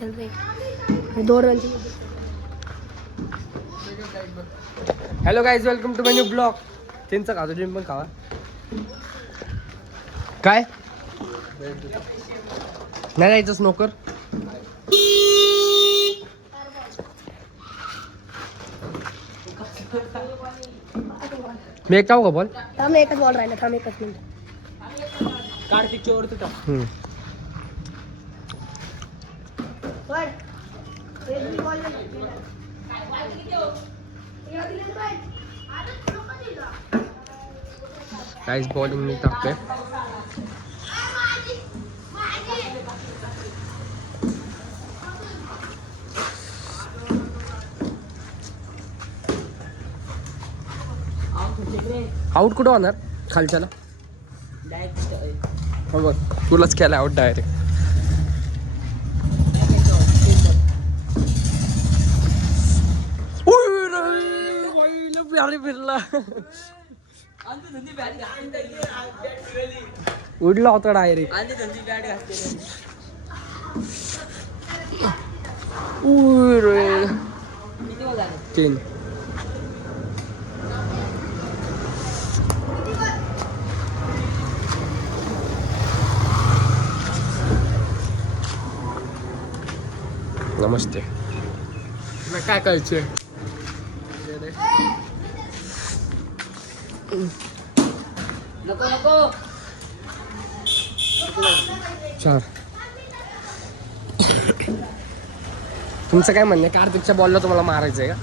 खेळ रहे 2 run. Hello guys, welcome to my new blog. त्यांचं खातो तुम्ही पण खावा. काय नाही जायचं स्नोकर. मी एक टाकू का बॉल? थांब एकच बॉल राहिला. थांब एकच मिनिट. कार्तिकच्या वरती टाक. गाईज बॉलिंग मी टाकतोय. आउट कुठं होणार? खालच्याला हो बघ, तुलाच केला आउट डायरेक्ट. फिरला उडला होता डायरेक्ट. तीन नमस्ते. तुला काय करायचंय? नको नको. 4. तुमचं काय म्हणणं आहे? कार्तिकच्या बॉलला तुम्हाला मारायचंय का?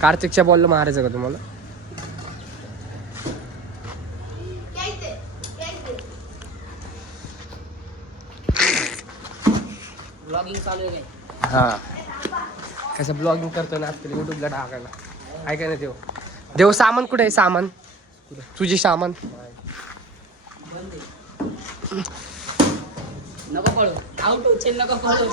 कार्तिकच्या बॉलला मारायचं का तुम्हाला? ब्लॉगिंग चालू आहे काय? हा, कसं ब्लॉगिंग करतो ना आजकाल युट्यूबला टाकायला. ऐका ना देव. देव सामान कुठे आहे? सामान तुझी सामान नको पळू. आउट उचल नको पळू.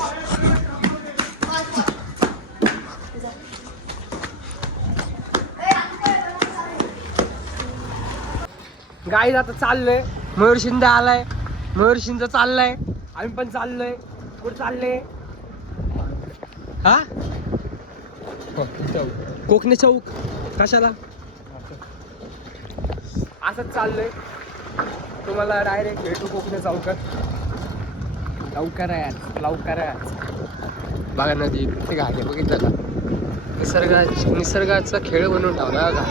गाईज आता चाललोय. मयूर शिंदे आलाय. मयूर शिंदे चाललाय. आम्ही पण चाललोय. कुठे चालले? हा कोकणे चौक. कशाला? असंच चाललोय. तुम्हाला डायरेक्ट भेटू कोकणे चौकात. लवकर आहे, लवकर आहे. बघा नदी किती घाण आहे, बघितलं ना. निसर्गाचा खेळ बनवून ठेवला का.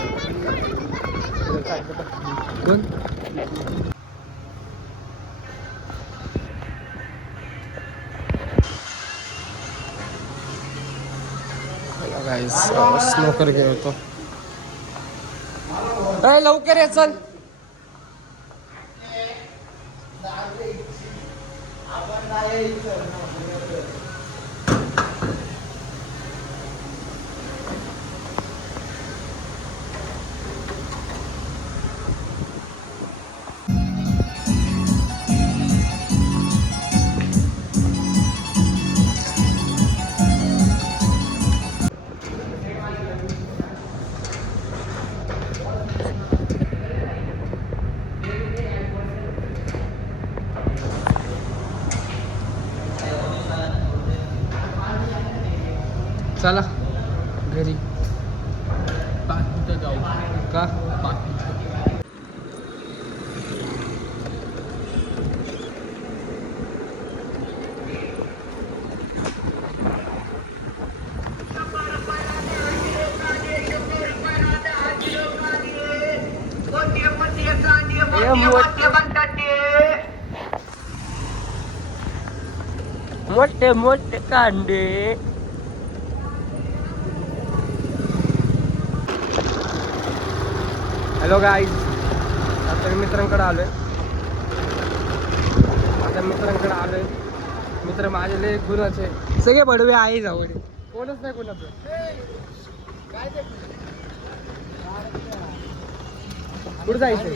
स्नोकर घेऊन होतो. लवकर ये चल. चला घरी. का मोठे मोठे कांडे. हॅलो गाईज, आता मित्रांकडे आलोय. मित्र माझे लय गुणाचे. सगळे बडवे आहे जावडे. कोणच नाही कोणाचं. कुठं जायचंय?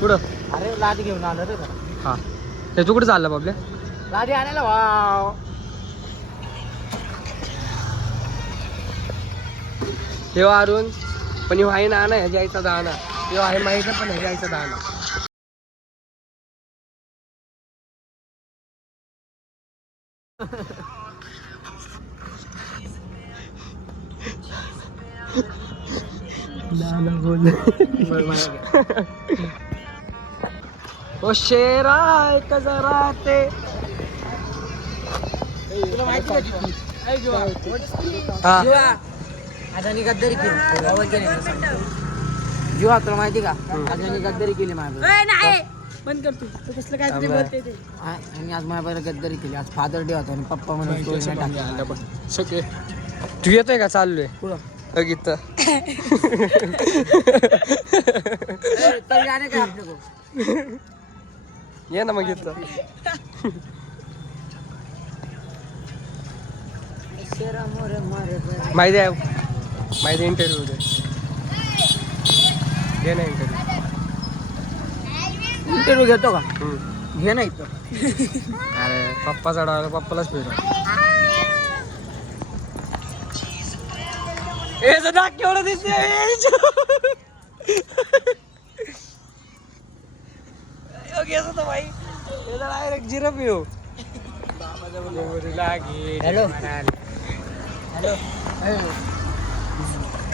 कुठं? अरे लादी घेऊन आलो रे. हा, ते तू कुठं चालला बाबल्या? लादी आणायला. वाव. तेव्हा अरुण पण आहे ना ना ह्याच्या दाना. तेव्हा आहे माहिती पण ह्याच्या दाना. ओ शेरा एक जरा ते तुला माहिती का हा आजानी गद्दारी केली जीवा तुला माहिती का आजानी गद्दारी केली माझ्या नाही बंद कर तू कसलं काय तरी बोलते ते आणि आज माझ्या गद्दारी केली आज फादर डे होता आणि पप्पा म्हणून story नाही टाकली. सके तू येतोय का चाललोय पुढं. बघितलं तरी जाणे काय आपल्या को ये ना मग इथं माहिती आहे माहिती इंटरव्ह्यू दे घे ना इंटरव्ह्यू घेतो का घे ना इथं अरे पप्पा चढावला पप्पालाच फिरव ए नाक केवढं दिसते भाई डायरेक्ट जिरप येऊ हॅलो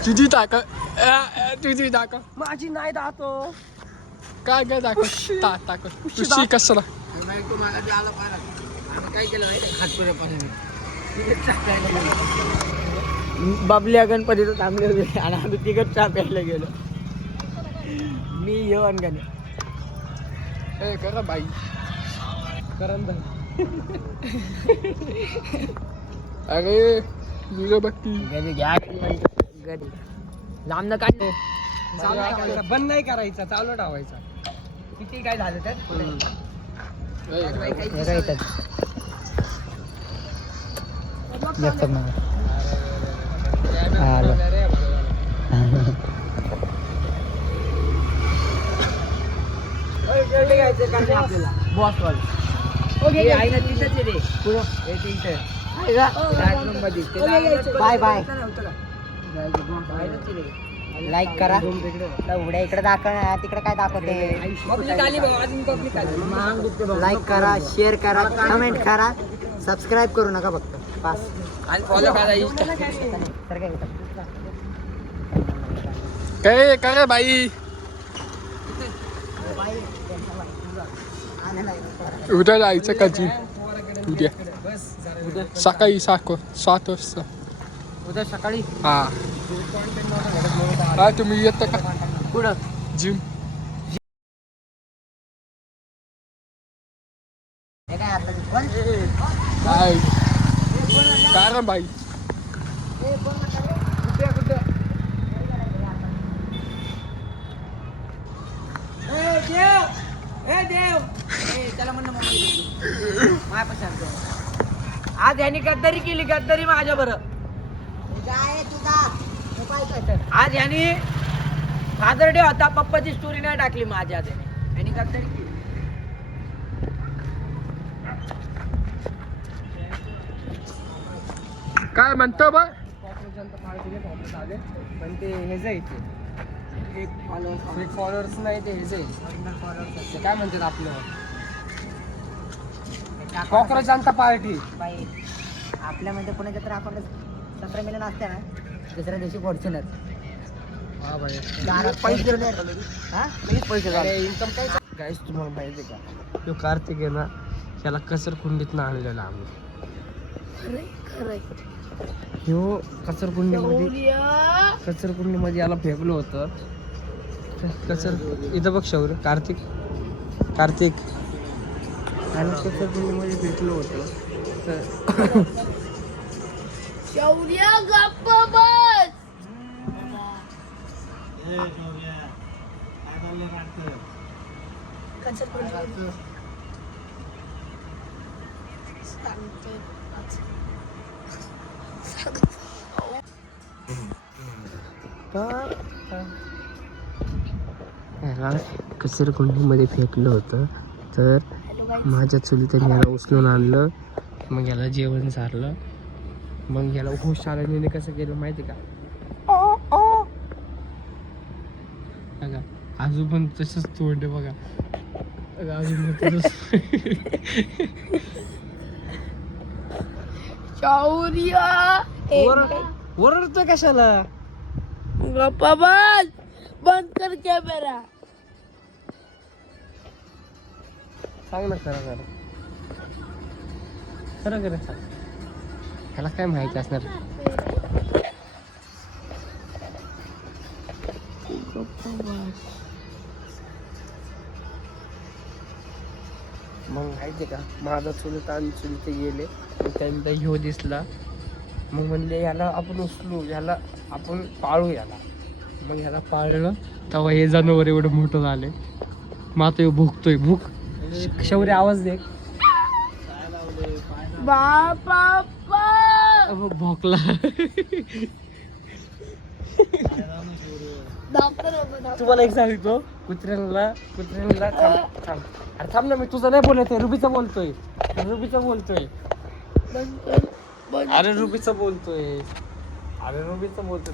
तुझी ताकद तुझी ताकद माझी नाही दातो काय काय ताकद तुझी कसला काय केलं बाबल्या गणपतीचं थांबले होते आणि आम्ही तिकट चहा प्यायला गेलो मी येऊन गाणे ए करा बाई करण भाई अरे तुझं बघती घरी घ्या घरी लांब न काढ बंद नाही करायचा चालू ठेवायचा किती काय झालं तर बॉस आहे ना तिथंच रे पुढं इथं बाय बाय लाईक करा उड्या इकडे दाखव तिकडे काय दाखवते लाईक करा शेअर करा कमेंट करा सबस्क्राईब करू नका फक्त पास काय काय बाई उद्या जायचं का जी उद्या सकाळी 7 वाजता उद्या सकाळी हा हा तुम्ही येता का पुढं जिम काय कारण बाई आज यांनी गद्दारी केली गद्दारी माझ्या बरं आज यांनी फादर डे होता पप्पाची स्टोरी नाही टाकली माझ्या आज यांनी गद्दारी केली काय म्हणतो बा जनता पार्टीने फॉर्म आले पण ते हेच आहे ते एक फॉलोअर्स नाही ते हेच आहे काय म्हणतात आपलं कॉक्रोच जनता पार्टी बाई आपल्यामध्ये पुण्याच्या तर आपण 17 मिलियन असते ना दुसऱ्या दिवशी फॉर्च्युनर हा भाई पैसे हा पैसे झाले इन्कम काय गाईस तुम्हाला माहिती आहे का तो कार्तिक आहे ना त्याला कसरकुंडीतनं आणलेला आम्ही ह्यो कचरकुंडीमध्ये याला फेकलं होतं इथं बघ शौर्य कार्तिक आणि कचरकुंडीमध्ये फेकलं होतं तर शौर्य गप्प बस कचरकुंडीमध्ये फेकलं होतं तर माझ्या चुलीत याला उचलून आणलं मग याला जेवण झालं मग याला होश आल्याने कसं केलं माहिती का बघा अजून पण तसंच तोंड आहे बघा अजून पण तसंच शौर्य ओरडतोय कशाला? गप्पा बस. बंद कर कॅमेरा. सांग ना खरं खरं खरं खरं सांग. ह्याला काय माहिती असणार? मग माहिती का, माझा चुलत आणि चुलते गेले, मग त्यांचा ह्यो दिसला, मग म्हणले याला आपण उचलू, याला आपण पाळू याला. मग ह्याला पाळलं तेव्हा हे जनावर एवढं मोठं झाले. मग आता ह्यो भुकतोय. भूक शौर्य आवाज दे. बापा भोकला. तुम्हाला एक सांगतो, कुत्र्यांना थांब थांब. अरे थांब ना, मी तुझं नाही बोलत आहे, रुबीचा बोलतोय. अरे रुबीचा बोलतोय.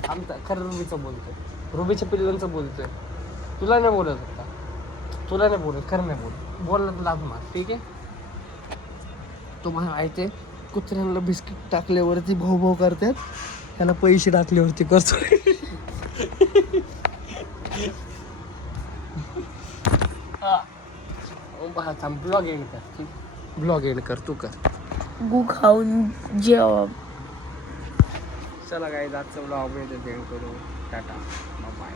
थांब, खरं रुबीचं बोलतोय. रुबीच्या पिल्लांचं बोलतोय. तुला नाही बोलत होता. तुला नाही बोलत, खरं नाही बोलत. बोलला तर लाभ मार, ठीक आहे? तुम्हाला माहिती आहे, कुत्र्यांना बिस्किट टाकल्यावरती भाऊ भाऊ करतात, त्याला पैसे टाकल्यावरती करतोय. ब्लॉग एंड कर. ब्लॉग एंड कर, तू कर. गु खाऊन जेवा. चला काय, आजचा ब्लॉग मी एंड करू. टाटा, बाय.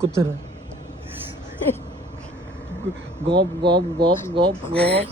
कुत्र गॉप गॉप गॉप गॉप गॉप.